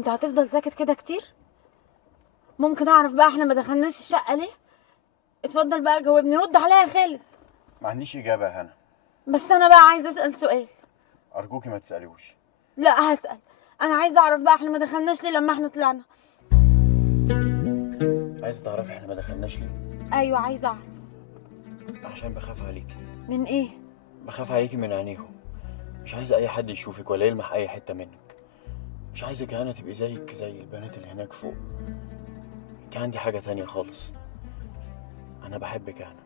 انت هتفضل ساكت كده كتير؟ ممكن اعرف بقى احنا ما دخلناش الشقه ليه؟ اتفضل بقى جاوبني، رد عليا يا خالد. ما عنديش اجابه يا هنا. بس انا بقى عايزه اسال سؤال. ارجوكي ما تساليوش. لا هسال. انا عايزه اعرف بقى احنا ما دخلناش ليه لما احنا طلعنا؟ عايزه تعرفي احنا ما دخلناش ليه؟ ايوه عايزه اعرف. عشان بخاف عليكي. من ايه؟ بخاف عليكي من عينيهم. مش عايزه اي حد يشوفك ولا يلمح اي حته منك. مش عايزك يا هنا تبقي زيك زي البنات اللي هناك فوق. انت عندي حاجه تانية خالص. انا بحبك يا هنا.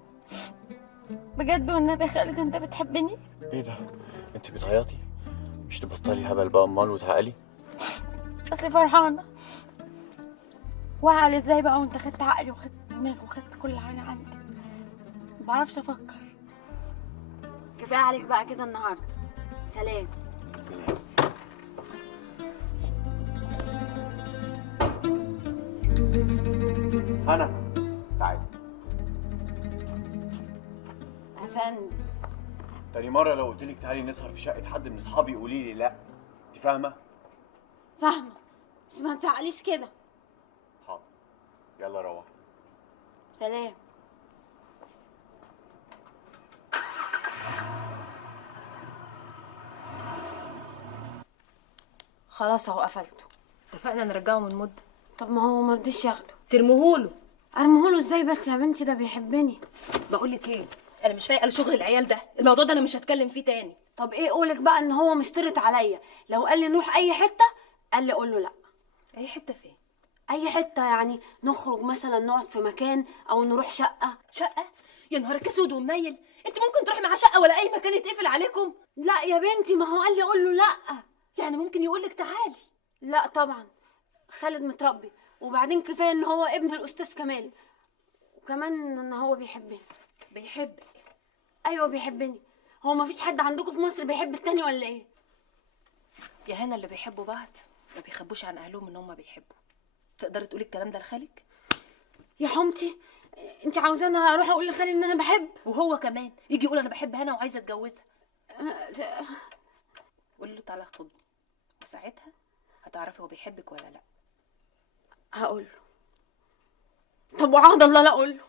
بجد والنبي يا خالد انت بتحبني؟ ايه ده؟ انت بتعيطي؟ مش تبطلي هبل بقى امال وتعقلي. اصلي فرحانه. وعقل ازاي بقى وانت خدت عقلي وخدت دماغي وخدت كل حاجه عندي؟ ما بعرفش افكر. كفايه عليك بقى كده النهارده. سلام. سلام. هنا تعالي. افندم. تاني مرة لو قلتلك تعالي نسهر في شقة حد من اصحابي قولي لي لا. انت فاهمة؟ فاهمه. بس ما تزعليش كده. حاضر. يلا روح. سلام. خلاص اهو قفلته. اتفقنا نرجعه من مده. طب ما هو مرضيش ياخده. ترميهوله. ارميهوله ازاي بس يا بنتي؟ ده بيحبني. بقول لك ايه، انا مش فايقه لشغل العيال ده، الموضوع ده انا مش هتكلم فيه تاني. طب ايه قولك بقى ان هو مشترط عليا لو قال لي نروح اي حته قال لي اقول له لا. اي حته فين؟ اي حته يعني نخرج مثلا نقعد في مكان او نروح شقه. شقه؟ يا نهارك اسود ومنيل، انت ممكن تروحي معاه شقه ولا اي مكان يتقفل عليكم؟ لا يا بنتي ما هو قال لي اقول له لا. يعني ممكن يقول لك تعالي. لا طبعا. خالد متربي، وبعدين كفايه ان هو ابن الاستاذ كمال، وكمان ان هو بيحبني. بيحبك؟ ايوه بيحبني. هو ما فيش حد عندكم في مصر بيحب التاني ولا ايه؟ يا هنا اللي بيحبوا بعض ما بيخبوش عن اهلهم ان هم بيحبوا. تقدري تقولي الكلام ده لخالك؟ يا حمتي انت عاوزاني اروح اقول لخالي ان انا بحب؟ وهو كمان يجي يقول انا بحب هنا وعايزه اتجوزها. قولي له تعالى اخطبني، وساعتها هتعرفي هو بيحبك ولا لا. هقول له. طب وعهد الله لا اقول له.